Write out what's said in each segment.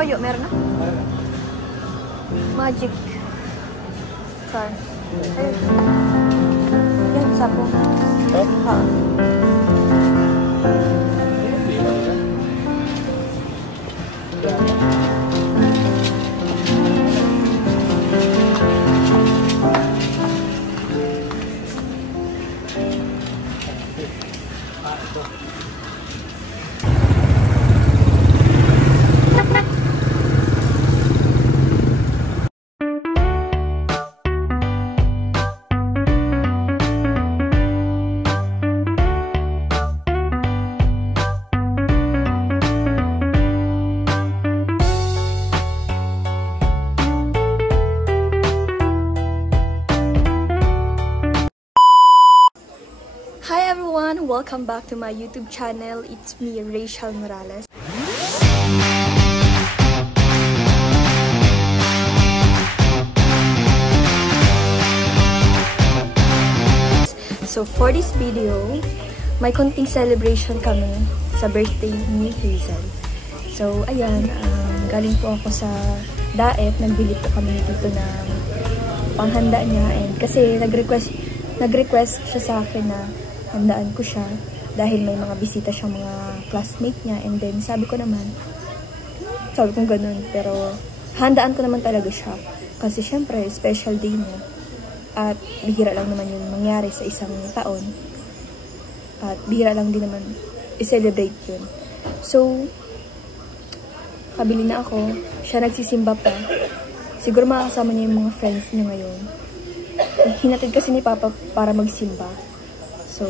Toyo, meron na? Magic. Sorry. Ayun. Yan, sapo. Ha? Hi everyone! Welcome back to my YouTube channel. It's me, Rachel Morales. So for this video, may konting celebration kami sa birthday ni Hazel. So ayan, galing po ako sa Daet. Nagbili po kami dito ng panghanda niya. And kasi nag-request siya sa akin na handaan ko siya dahil may mga bisita siyang mga classmate niya. And then sabi ko ganun, pero handaan ko naman talaga siya kasi syempre special day niya at bihira lang naman yun mangyari sa isang taon at bihira lang din naman i-celebrate yun. So kabili na ako, siya nagsisimba pa, siguro makakasama niya yung mga friends niya ngayon. Hinatid kasi ni Papa para magsimba. So,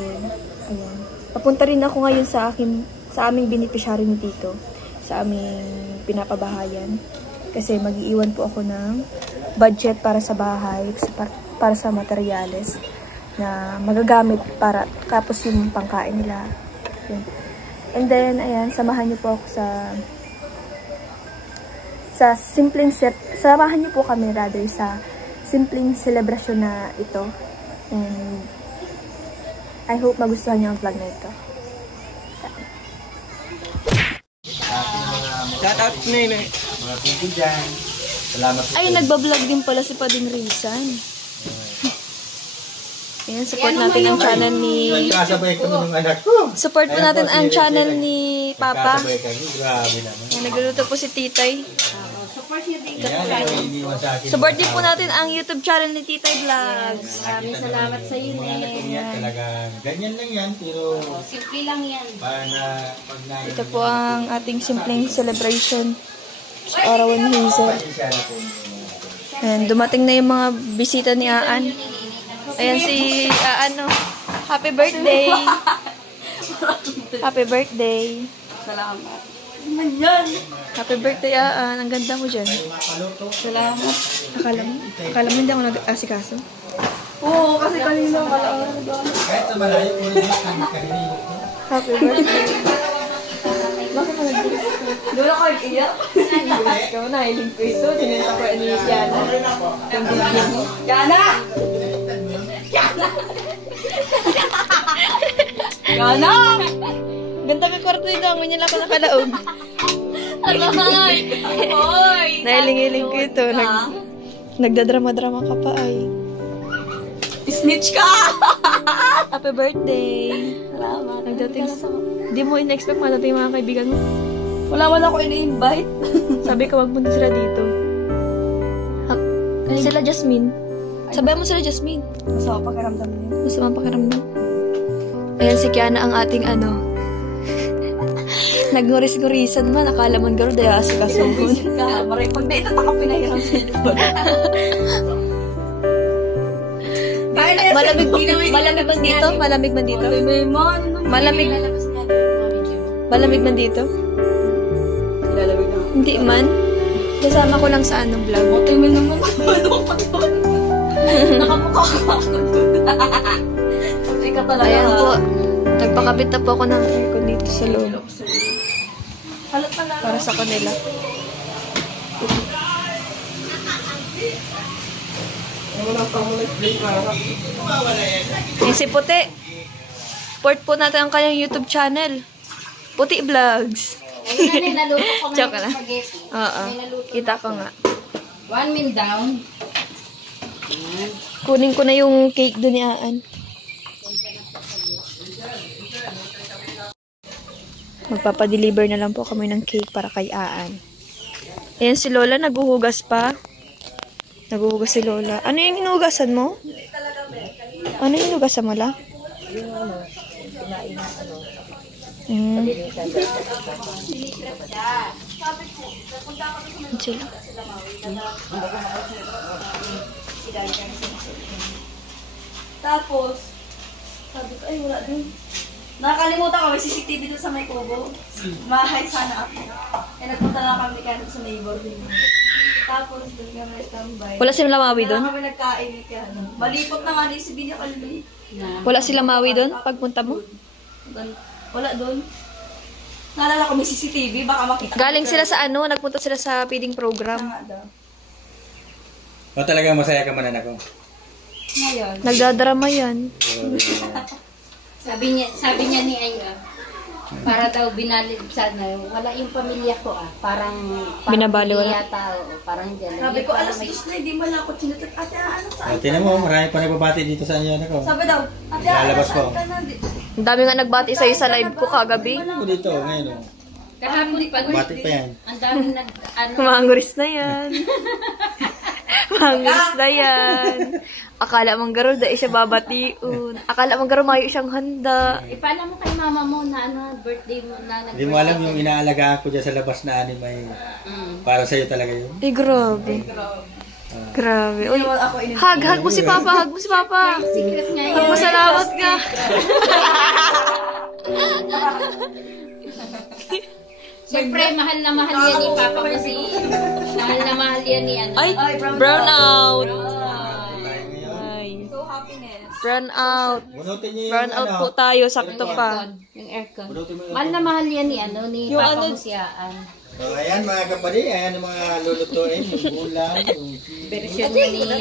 ayan. Papunta rin ako ngayon sa aming beneficiary ni Tito, sa aming pinapabahayan. Kasi mag-iiwan po ako ng budget para sa bahay, para sa materyales na magagamit para tapos yung pangkain nila. Ayan. And then, ayan, samahan niyo po ako samahan niyo po kami rather sa simpleng celebration na ito. And I hope magustuhan niyo ang vlog na ito. Shoutout na yun eh. Mga pinto dyan. Salamat po. Ay, nagbablog din pala si Pading Rizan. Ayan, support natin ang channel ni... Nagkasabay kami ng anak ko. Support po natin ang channel ni Papa. Nagkasabay kami. Grabe naman. Nagluluto po si Titay. Support Support din po natin ang YouTube channel ni Titay Vlogs. Maraming salamat sa iyo, Talagang ganyan lang yan, pero simple lang yan. para na pag na... Ito po ang ating simpleng celebration sa araw ni Hazel. And dumating na yung mga bisita ni Aan. Ayan si Aan, no? Happy birthday! Happy birthday! Salamat. Happy birthday, Aan. Ang ganda mo dyan. Salamat. Akala mo hindi ako nag-asikaso? Oo, kasi kanina wala. Kahit sa malayo po rin kanina. Happy birthday. Bakit ka nag-dress ko? Doon ako iiyak. Nag-dress ko. Nahiling ko ito. Tinita ko ni Yana. Yung bibig mo. Yana! Yana! Ganda ka kwarto dito. Ang manyan lang ako nakalaog. Aray! Oy! Nahiling-hiling ko ito. Nagdadrama-drama ka pa ay. Snitch ka! Happy birthday! Salamat. Nagdating. Di mo in-expect madating mga kaibigan mo. Wala man ako ini-invite. Sabi ka, wag punta sila dito. Sila Jasmine. Sabay mo sila Jasmine. Masama pakiramdam niyo. Masama pakiramdam. Ayan si Kiana ang ating ano. Nagnuris-nurisan man. Akala man garo dahil asikasuhon. Maray pag dito taka pinahiram sa ito. Malamig man dito? Malamig man dito? Malamig man dito? Lalamig na. Hindi man. Kasama ko lang sa anong vlog. Tingnan naman. Nakamukha ko ako. Ikaw talaga. Ayan po. Nagpakabit na po ako ng aircon dito sa loob. Halat pala. Para sa kanila. Yung si Puti. Support po natin ang kanyang YouTube channel. Puti Vlogs. Ayun na, naluto ko Joke ng lang. spaghetti. Oo. May naluto Kita na ko ako. nga. 1 min down. Kunin ko na yung cake doon ni Aan. Magpapadeliver na lang po kami ng cake para kay Aan. Ayan si Lola, naguhugas pa. Naguhugas si Lola. Ano yung hinugasan mo? Ano yung hinugasan mo, La? Sila. Tapos, sabi ko, ay wala din. Nakakalimutan ko, may CCTV doon sa may kubo. Mahay sana ako. Eh, nagpunta na kami kaya sa neighbor din. Tapos, doon kami tambay. Wala silang lamawi Wala doon? kami nagkain ni kaya. Malipot na nga ni si Binya Kalmi. Wala silang lamawi doon pagpunta mo? Wala doon. Naalala ko may CCTV, baka makita. Galing sila sa ano? Nagpunta sila sa feeding program. Nga daw. O talagang masaya ka man anak ko. Ngayon. Nagdadrama yan. Sabi niya ni Aya, para daw binalid sana, wala yung pamilya ko parang Binabaliwala. hindi yata, parang hindi. Sabi ko, alas 2 na, hindi mo lang ako chinutot. Ate, ano saan? Tingnan mo, marami pa nagbabati dito sa inyo anak ko. Sabi daw, ate, Lalabas ko. saan ka na? Ang dami nga nagbati sa'yo sa live ko kagabi. Ako dito, ngayon o. Kahapon pa, Bati pa yan. ang dami Manguris na yan. Manguris na yan. Akala mong garo, dahil siya babatiun. Akala mong garo, mayo siyang handa. ipala mo kay mama mo na birthday mo na Hindi mo alam yung inaalagaan ko dyan sa labas na anim ay para sa'yo talaga yun. Eh, grabe. Grabe. Uy, hug mo si Papa, hug mo si Papa. secret nga Hug mo, salamat nga. Siyempre, mahal na mahal yan ni Papa kasi. Mahal na mahal yan ni ano. Ay, brown out. Ay, So, happiness. brown out. Bunutin niyo yung Brown out po tayo, sakto pa. Yung aircon. Bunutin mo yung Mahal na mahal yan ni ano, ni Yung Papa ano- mo siyaan. So, ayan mga kapatid, ayan yung mga lulutuin, yung ulam, yung... Version mo ni...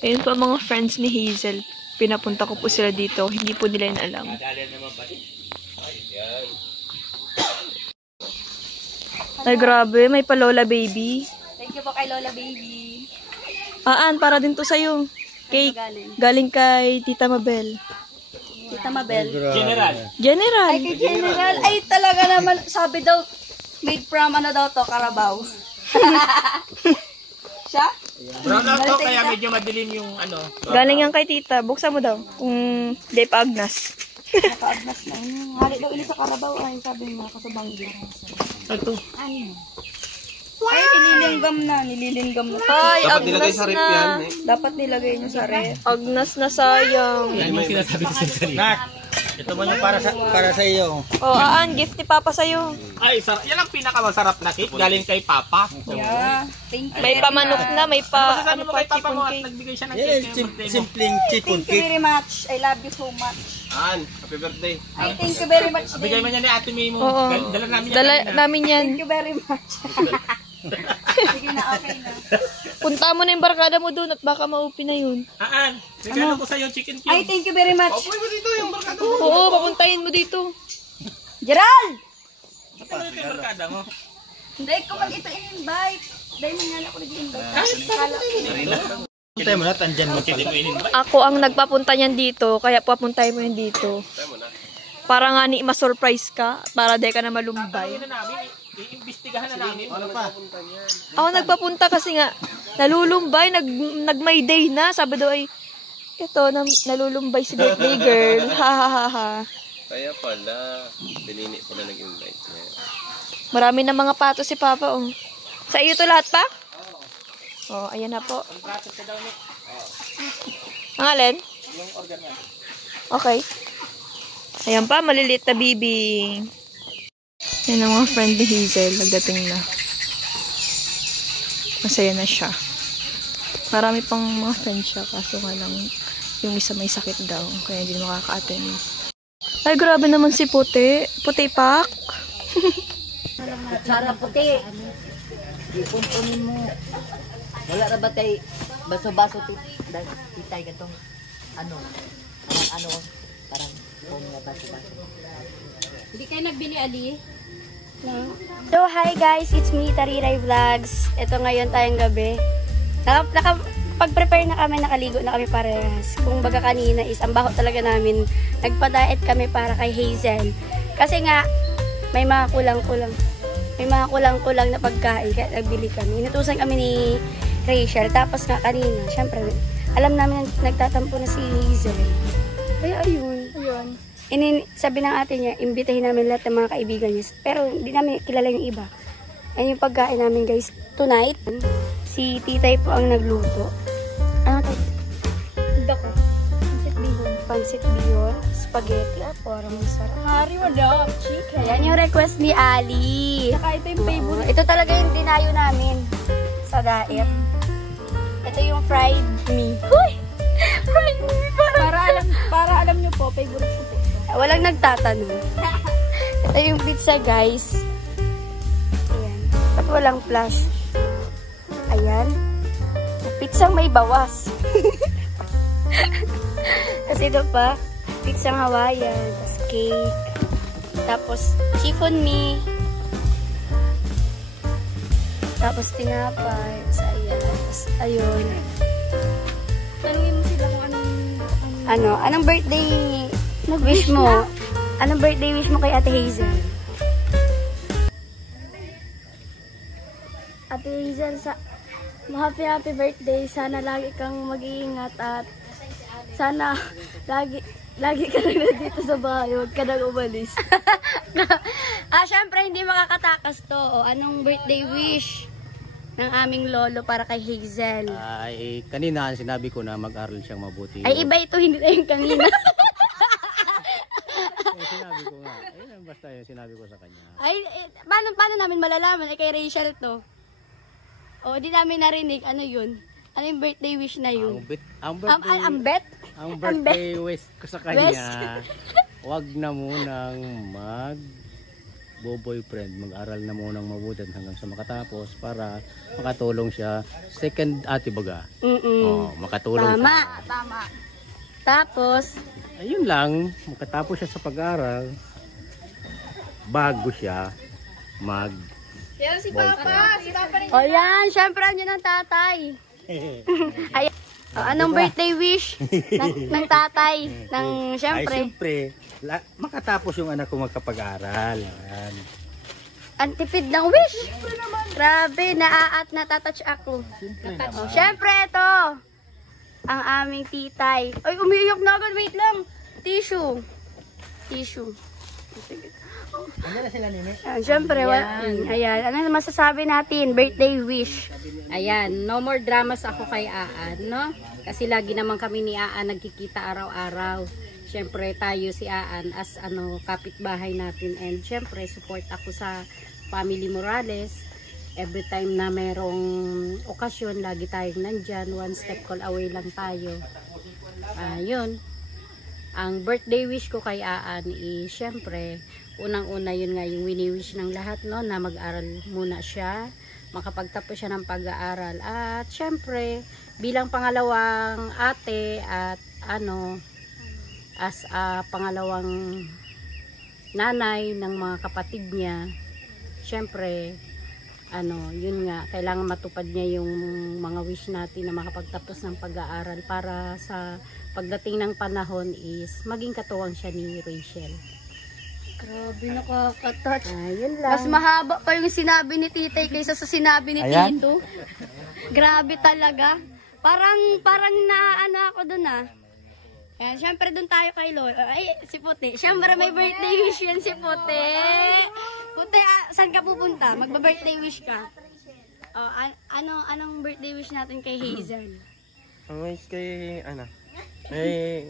Ayun po ang mga friends ni Hazel. Pinapunta ko po sila dito. Hindi po nila yun alam. Ay, grabe. May pa-Lola baby. Thank you po kay Lola Baby. Aan, para din to sa'yo. Cake. Galing kay Tita Mabel. Tita Mabel. General. General. Ay, kay General. Ay, talaga naman. Sabi daw, made from ano daw to, Carabao. Siya? Brown out to, kaya medyo madilim yung ano. Galing yan kay Tita. Buksan mo daw. Kung di pa agnas. Nakaagnas na. Hali daw ulit sa Carabao. Ay, sabi mo, kasabanggi. Ito. Ay, nililinggam na. Nililinggam na. Ay, Dapat nilagay agnas sa rep na. yan. Dapat nilagay niyo sa ref. Agnas na sayang. Yan yung sinasabi ko sa sarili. Nak, ito mo yung para sa iyo. Oh, Aan, gift ni Papa sa'yo. Ay, sarap. Yan ang pinakamasarap na cake. Galing kay Papa. Yeah. Thank you. May pamanok na, may pa, Masasabi ano mo pa, kay Papa chipon mo at cake. nagbigay siya ng Yan, cake yung birthday mo. simpleng chipon Thank you cake. very much. I love you so much. An, happy birthday. Ay, thank you very much. Bigay din. man yan ni Ate May mo. Oo. Dala namin yan. Dala kanina. namin yan. Thank you very much. Sige na, okay na. Punta mo na yung barkada mo doon at baka ma-open na yun. An, regalo ko sa'yo chicken cube. Ay, thank you very much. Uy, mo dito yung barkada mo. Oo, papuntahin mo dito. Gerald! Ano ito yung barkada mo? Hindi ko mag ito in-invite. Dahil mangyala ko nag-invite. Kita mo na, tandyan mo pala. Ako ang nagpapunta niyan dito, kaya papuntahin mo yun dito. Para nga ni ma-surprise ka, para di ka na malumbay. Ano namin, iimbestigahan na namin. Ano pa? Ako nagpapunta kasi nga, nalulumbay, nag-my day na. Sabi daw ay, ito, nalulumbay si birthday girl. Ha ha ha ha. Kaya pala, pinini pala nag-invite niya. Marami na mga pato si Papa, oh. Sa iyo to lahat pa? Oh, ayan na po. Ang alin? Okay. Ayan pa, maliliit na bibi. Yan ang mga friend ni Hazel. Nagdating na. Masaya na siya. Marami pang mga friend siya. Kaso nga lang, yung isa may sakit daw. Kaya hindi makaka-attend. Ay, grabe naman si Puti. Puti Pak. Kutsara puti. Ipuntunin mo. Wala na ba tayo baso-baso titay ka tong parang baso-baso. Hindi kayo nagbili, Ali? No? So, hi guys! It's me, Tariray Vlogs. Ito ngayon tayong gabi. Pag-prepare na kami, nakaligo na kami parehas. Kung baga kanina is, ang baho talaga namin. Nagpa-diet kami para kay Hazel. Kasi nga, may mga kulang-kulang. May mga kulang-kulang na pagkain. Kaya nagbili kami. Inutusan kami ni Rachel. Tapos nga kanina, syempre, alam namin nagtatampo na si Hazel. Kaya ayun. Sabi ng ate niya, imbitahin namin lahat ng mga kaibigan niya. Pero hindi namin kilala yung iba. Ayun yung pagkain namin guys. Tonight, si Titay po ang nagluto. Ano tayo? Dako. Pansit bihon. Spaghetti. Parang masarap. Hari, wala. Chicken. Yan yung request ni Ali. Saka ito yung favorite. Ito talaga yung dinayo namin sa diet. Ito yung fried me. Huy! Fried me. Para alam nyo po, favorite ko po. Walang nagtatanong. Ito yung pizza guys. Ayan. Ba't walang flash? Ayan. Pizzang may bawas. Tapos ito pa, pizzang Hawaiian, tapos cake, tapos chiffon me, tapos tinapay, tapos ayan, tapos ayun. Tanungin mo sila kung anong birthday wish mo? Anong birthday wish mo kay Ate Hazel? Ate Hazel, happy birthday. Sana lagi kang mag-iingat at sana lagi ka na dito sa bahay. Huwag ka nang umalis. Syempre hindi makakatakas to. Anong birthday wish ng aming lolo para kay Hazel? Ay, kanina sinabi ko na mag-aral siyang mabuti. Ay, iba ito, hindi na yung kanina. Sinabi ko nga. Ayun, basta yung sinabi ko sa kanya. Ay, paano namin malalaman? Ay, kay Rachel to. O, di namin narinig. Ano yun? Ano yung birthday wish na yun? Ang birthday wish ko sa kanya, wag na munang boyfriend, mag-aral na munang mabuti hanggang sa makatapos para makatulong siya. Second ate baga. Oh, makatulong Tama. siya. Tama. Tapos, ayun lang, makatapos siya sa pag-aaral bago siya yan si Papa. O yan, syempre andyan ang tatay. Ayan. Anong birthday wish ng tatay? Syempre. Ay, siyempre, makatapos yung anak ko magkapag-aaral. Ang tipid ng wish. Grabe, natatouch ako. Syempre, ito. Ang aming titay. Ay, umiiyak na agad. Wait lang. Tissue. Ano na sila, Nene? Syempre, ayan. Ano masasabi natin? Birthday wish. Ayan, no more dramas ako kay Aan, no? Kasi lagi naman kami ni Aan nagkikita araw-araw. Siyempre tayo si Aan as kapitbahay natin, and siyempre support ako sa family Morales. Every time na merong okasyon, lagi tayong nandyan. One step call away lang tayo. Yun. Ang birthday wish ko kay Aan is siyempre, unang-una yun nga yung wini-wish ng lahat, no, na mag-aral muna siya, makapagtapos siya ng pag-aaral, at syempre bilang pangalawang ate at as a pangalawang nanay ng mga kapatid niya, syempre yun nga, kailangan matupad niya yung mga wish natin na makapagtapos ng pag-aaral para sa pagdating ng panahon is maging katuwang siya ni Rachel. Grabe, nakaka-touch. Yun lang. Mas mahaba pa yung sinabi ni Titay kaysa sa sinabi ni Tito. Grabe talaga. Parang ako dun Ayan, syempre dun tayo kay Lolo. Ay, si Puti. Syempre may birthday wish yan si Puti. Puti, saan ka pupunta? Magba-birthday wish ka. Anong birthday wish natin kay Hazel? Ang wish kay,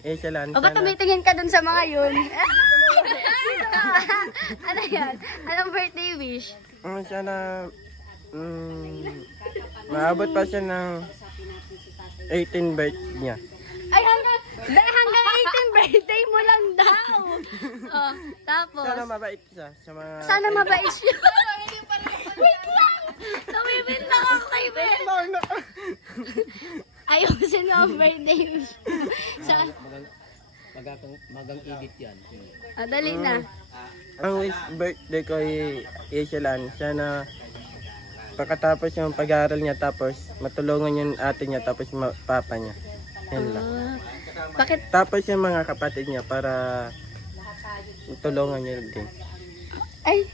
Hazel. O, ba't tumitingin ka dun sa mga yun? Ano yan? Anong birthday wish? Sana maabot pa siya ng 18 birthday niya. Ay, hanggang 18 birthday mo lang daw. Oh, tapos? Sana mabait siya sa mga... Sana mabait siya. Wait lang! Tumibin lang ako kay Ben. Ayusin mo ang birthday wish. Magang edit yan. Dali na. Ang wish birthday ko ay Islan. Sana pagkatapos yung pag-aaral niya tapos matulungan yung ate niya tapos papa niya. Yan lang. Bakit? Tapos yung mga kapatid niya para tulungan niya din. Ay,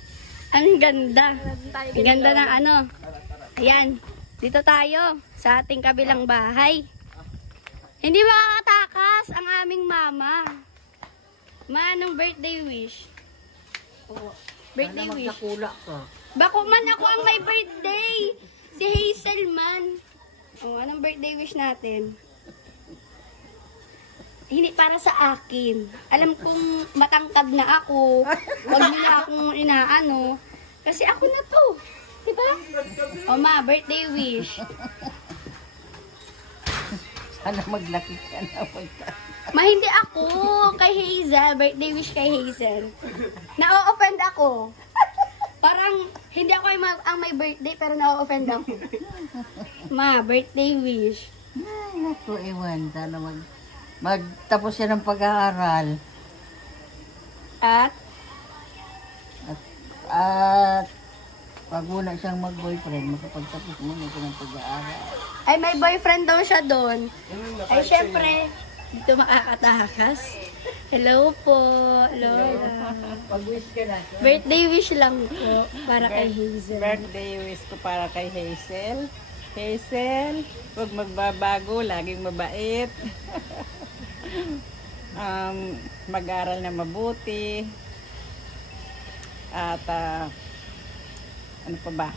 ang ganda. Ang ganda ng ano. Ayan, dito tayo sa ating kabilang bahay. Hindi makakatakas ang aming mama. Ma, anong birthday wish? Birthday wish. Bako man ako ang may birthday. Si Hazel man. Anong birthday wish natin? Hindi para sa akin. Alam kong matangkad na ako. Huwag nila akong inaano. Kasi ako na to. Diba? O ma, birthday wish. Sana maglaki ka na. Ma, hindi ako. Kay Hazel. Birthday wish kay Hazel. Na-o-offend ako. Parang hindi ako ang may birthday pero na-o-offend ako. Ma, birthday wish. Ay, naku, ewan. Sana magtapos siya ng pag-aaral. At pag muna siyang mag-boyfriend, makapagtapos muna siya ng pag-aaral. ay may boyfriend daw siya doon. Ay syempre, dito makakatakas. Hello po, Lola. Pag-wish ka na. Birthday wish lang po para kay Hazel. Birthday wish ko para kay Hazel. Hazel, huwag magbabago, laging mabait. Mag-aral na mabuti. At ano pa ba?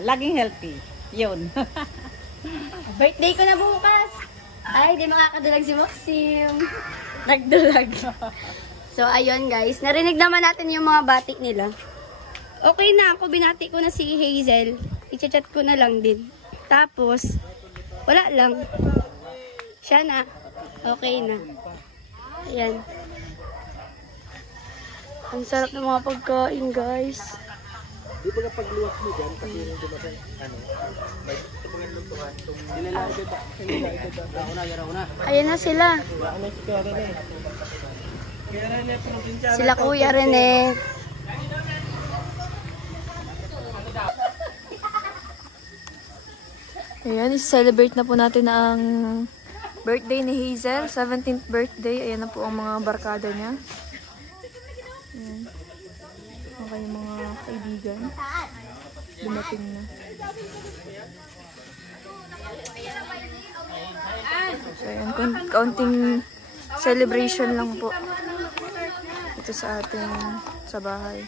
Laging healthy. Yun. Birthday ko na bukas. Ay, di makakadulag si Maxim. Nagdulag. So, ayun guys. Narinig naman natin yung mga batik nila. Okay na ako. Binati ko na si Hazel. I-chat ko na lang din. Tapos, wala lang. Siya na. Okay na. Ayan. Ang sarap ng mga pagkain guys. Di ba kapag luwas mo dyan, kasi yung dumating, may tumungan lutuhan, Ayan na sila. Sila Kuya Rene. Ayan, i-celebrate na po natin ang birthday ni Hazel. 17th birthday. Ayan na po ang mga barkada niya. Ayan. Okay, yung mga kaibigan. Dumating na. So, ayan, kaunting celebration lang po. Ito sa ating, sa bahay.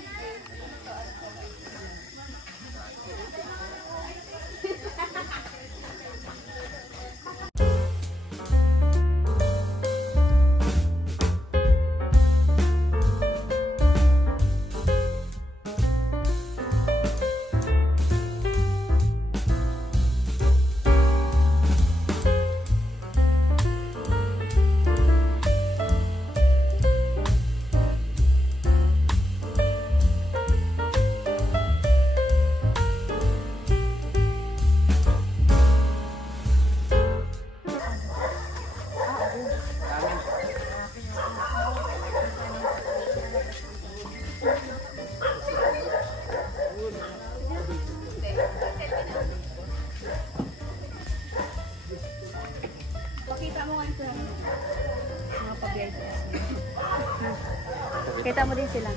Kita mo din sila.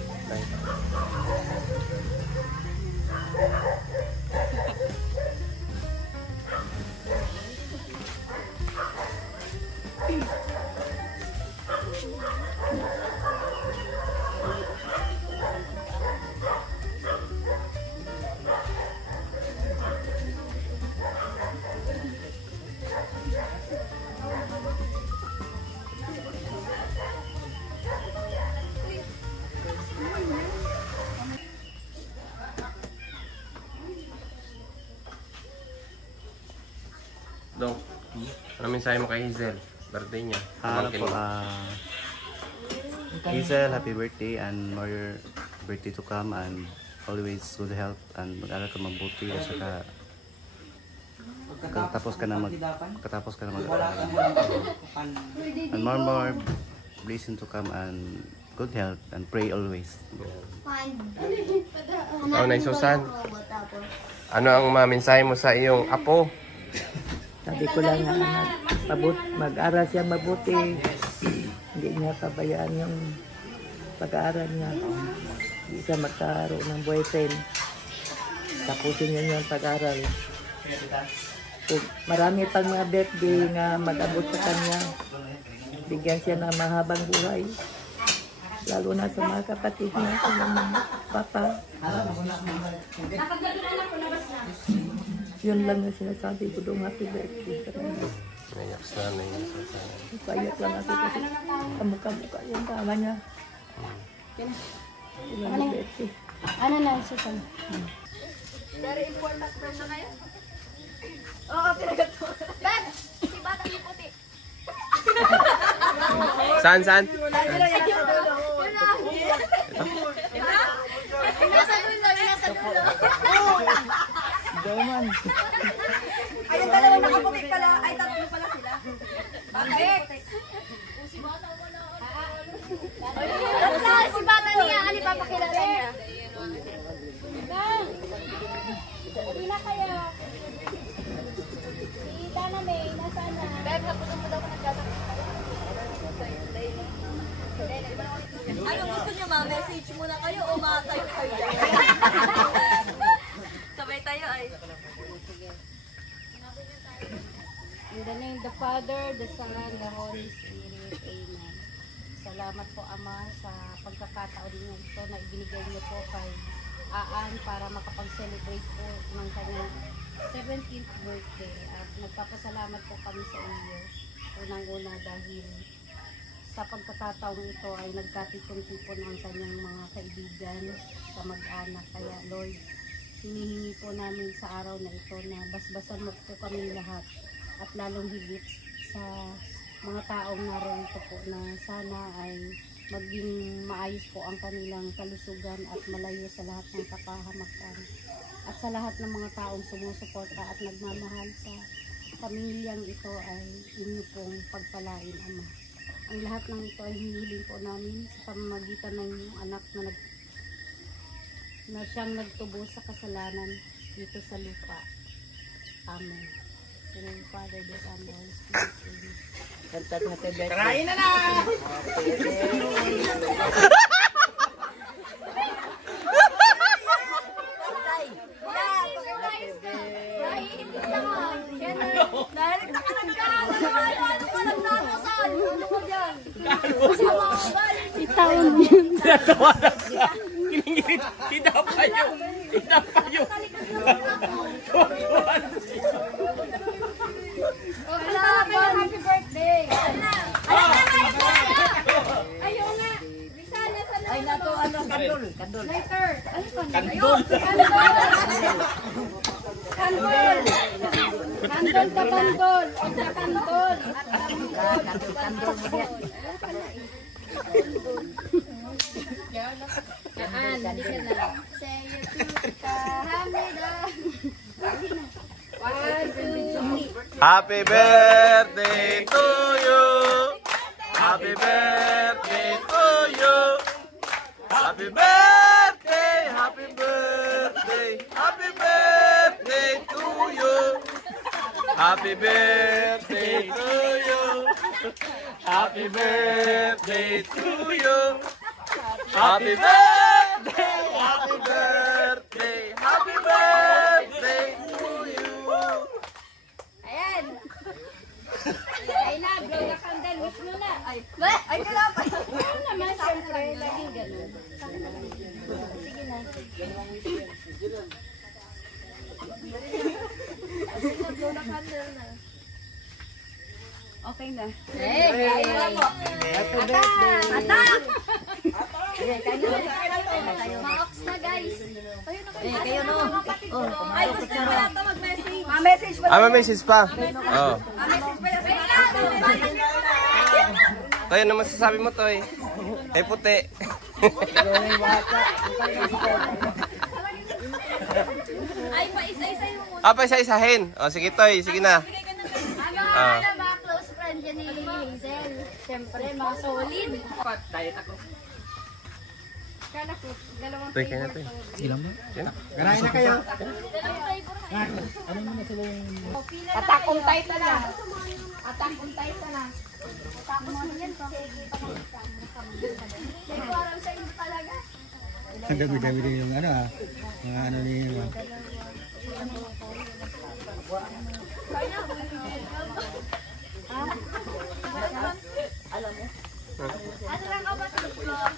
mensahe mo kay Hazel? Birthday niya. Hello po, Hazel, happy birthday and more birthday to come and always good health and mag-aral ka mabuti at saka katapos ka na mag-aral. And more blessing to come and good health and pray always. Oh, Nay Susan. Ano ang mensahe mo sa iyong apo? Sabi ko lang na mag-aral siya mabuti. Hindi niya pabayaan yung pag-aaral niya. Hindi siya magkaroon ng boyfriend. Tapusin niya yung pag-aaral. Marami pang mga birthday nga mag-abot sa kanya. Bigyan siya ng mahabang buhay. Lalo na sa mga kapatid niya, sa mga papa. Yun lang yung sinasabi ko doon, happy birthday sa kanya. Nayak sana yun. Payak lang ako kasi kamukha yung tama niya. Happy birthday. Ano na, Susan? Very important person na yun. Oo, pinagato. Ben! Si Batang yung puti. Saan? Yun na. Nasa dulo. Daman. Ay, yung dalawa nakaputik pala. Ay, tatlo pala sila. Bakit? Si Bata niya, ano papakilala niya? Hindi na kaya. Si Dana May, nasaan na? Beb, napunan mo daw ko nagtatakot. Ano gusto niyo, ma? Message muna kayo o makatayo kayo dyan? Sabay tayo ay. In the name of the Father, the Son, and the Holy Spirit. Amen. Salamat po, Ama, sa pagkakataon niyo ito na ibinigay niyo po kay Aan para makapag-celebrate po ng kanyang 17th birthday. At nagpapasalamat po kami sa iyo. Unang-una dahil sa pagkakataong ito ay nagkatipon-tipon ang kanyang mga kaibigan, kamag-anak. Kaya Lord, hinihingi po namin sa araw na ito na basbasan mo po kami lahat at lalong higit sa mga taong narito po na sana ay maging maayos po ang kanilang kalusugan at malayo sa lahat ng kapahamakan at sa lahat ng mga taong sumusuporta at nagmamahal sa pamilyang ito ay inyo pong pagpalain, Ama. Ang lahat ng ito ay hinihiling po namin sa pamamagitan ng inyong anak na siyang nagtubo sa kasalanan dito sa lupa. Amen. In the name of the Father, the Son, and the Holy Spirit. Amen. Kantat na tayo birthday. Kain na na! Itawan yun. Natawa na siya. Kiningit. Hindi pa yung. Tuwa na siya. Happy birthday! Ayaw nga! Ay, nato, kandol. Later! Kandol! Happy birthday to you. Happy birthday to you. Happy birthday, happy birthday, happy birthday to you. Happy birthday to you. Happy birthday to you. Happy birthday, happy birthday, happy birthday to you. Ayan! Ay na, blow na candle. Wish mo na. Ay, kala pa. Ano naman, siyempre, laging ganun. Sige na. Blow na candle na. Okay na. Hey! Atak! Maox na guys. Kayo no. Ay, gusto nyo pala ito mag-message. Message pa. Message pa. Oh. Message pa. Toy, ano masasabi mo, Toy? Ay, puti. Ay, paisa-isay mo muna. Ah, pa isa-isahin. O, sige, Toy. Sige na. Ano ba, close friend yan ni Hazel? Siyempre, mga solid. Diet ako. Kala ko, dalawang Toy, kaya na, Toy. Sige lang ba? Kaya na. Ganahin na kayo. Attack on Titan na. Attack on Titan na. Attack on yan. May parang sa inyo talaga. Ang dami-dami din yung ano mga ano niya. Ano lang ka ba sa vlog?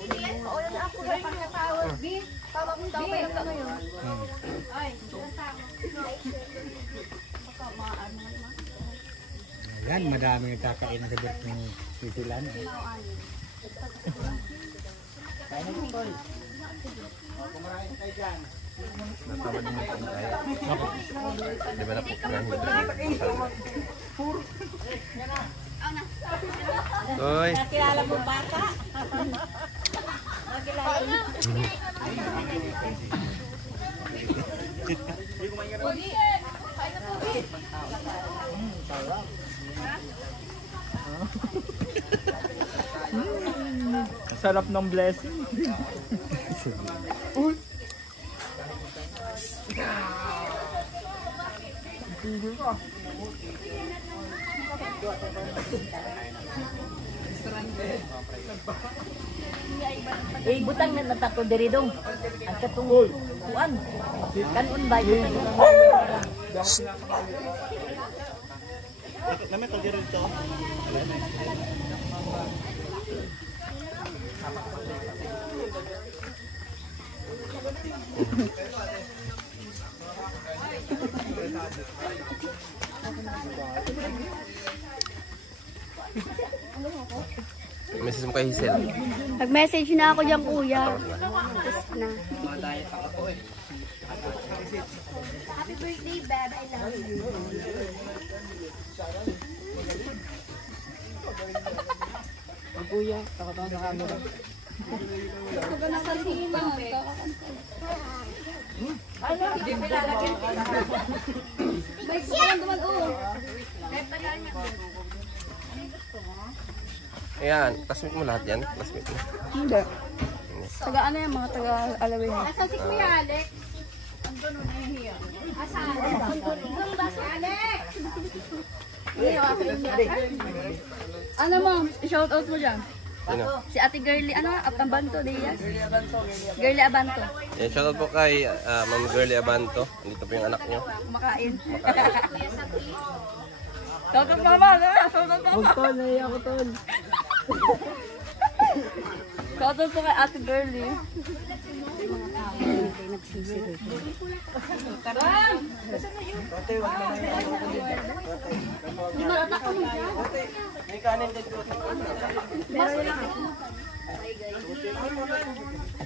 Hindi yan. Paulan na ako rin pagkatawag. B, tawag mo daw kayo ka ngayon. Ay, Ayan, madami nagkakain ng sabot ng sisilan. Di ba na po? Toy. Nakilala mo bata? Sarap ng blessing. Eh, butang na natato diri dong. Ang katungol. Kuan. Kanon ba yun? Message mo kay Hazel. Nag-message na ako dyan, kuya. Tapos na. Happy birthday, Beb. I love you. Kuya, takot sa camera. May kukulang duman, Ayan, classmate mo lahat yan? Classmate mo? Hindi. Taga ano yan, mga taga Alawin. Asan si Kuya Alex? Andun na hiya. Asan? Andun ba si Alex? Ano mo, i-shoutout mo dyan? Sino? Si Ate Girly, ano nga, Abanto, Diaz? Girly Abanto. Yan, shoutout po kay Ma'am Girly Abanto. Andito po yung anak niyo. Kumakain. Shoutout mama, shoutout mama. Tol, naiya ko tol. Shoutout po kay Ate Girly.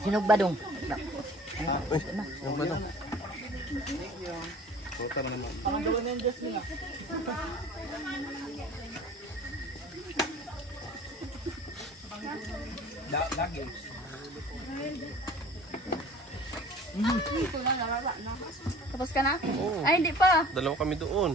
Sinog ba dong? Uy, yung ba ito? Tapos ka na? Oo. Ay, hindi pa. Dalawa kami doon.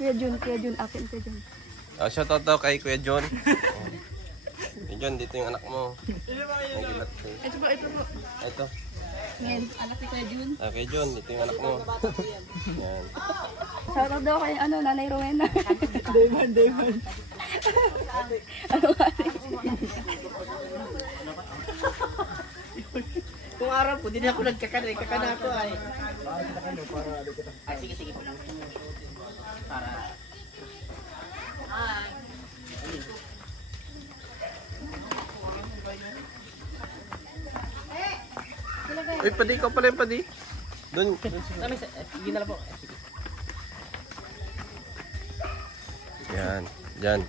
Kuya Jun, akin Kuya Jun. Shoutout daw kay Kuya John. Kuya John, dito yung anak mo. Ito po. Ito. Ngayon, anak ni Kuya Jun. Kuya John, dito yung anak mo. Yan. Shoutout daw kay Nanay Rowena. Dayman. Ano nga Kung araw po, din ako nagkakanay. Kakana ako ay. Sige. Para. Uy, padi ka pala yung padi. Doon. Sige na lang po. Yan.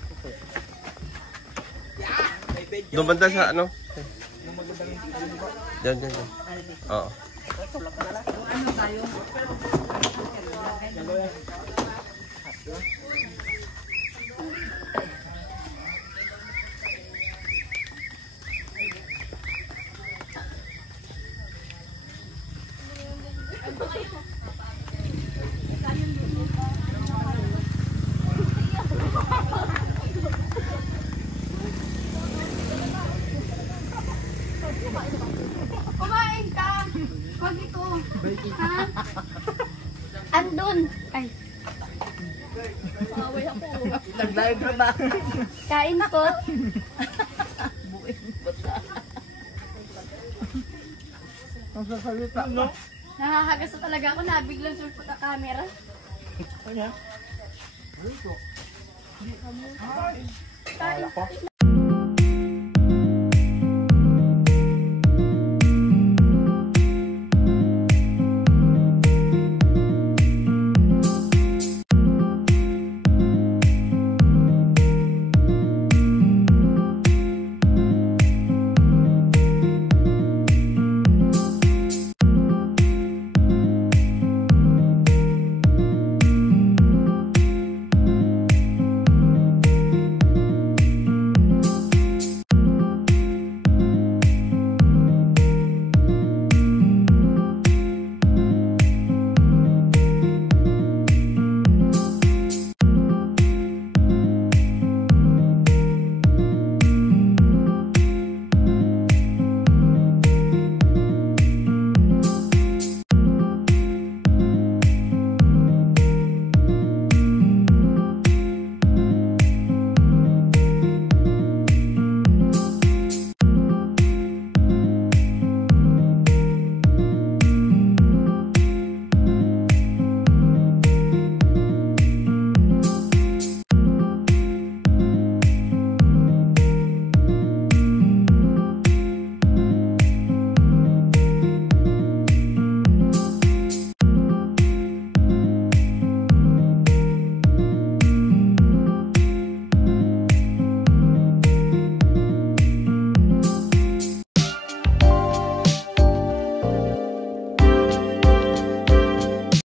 Doon banda sa ano? Diyan. Oo. Kumain ka! Wag ito. Ha? Andun. Ay. Maway ako. Nag-live na ba? Kain ko. Ang sasalita mo. Nakakagas talaga ako. Nabiglang sulpot ang camera. Ano? Kain.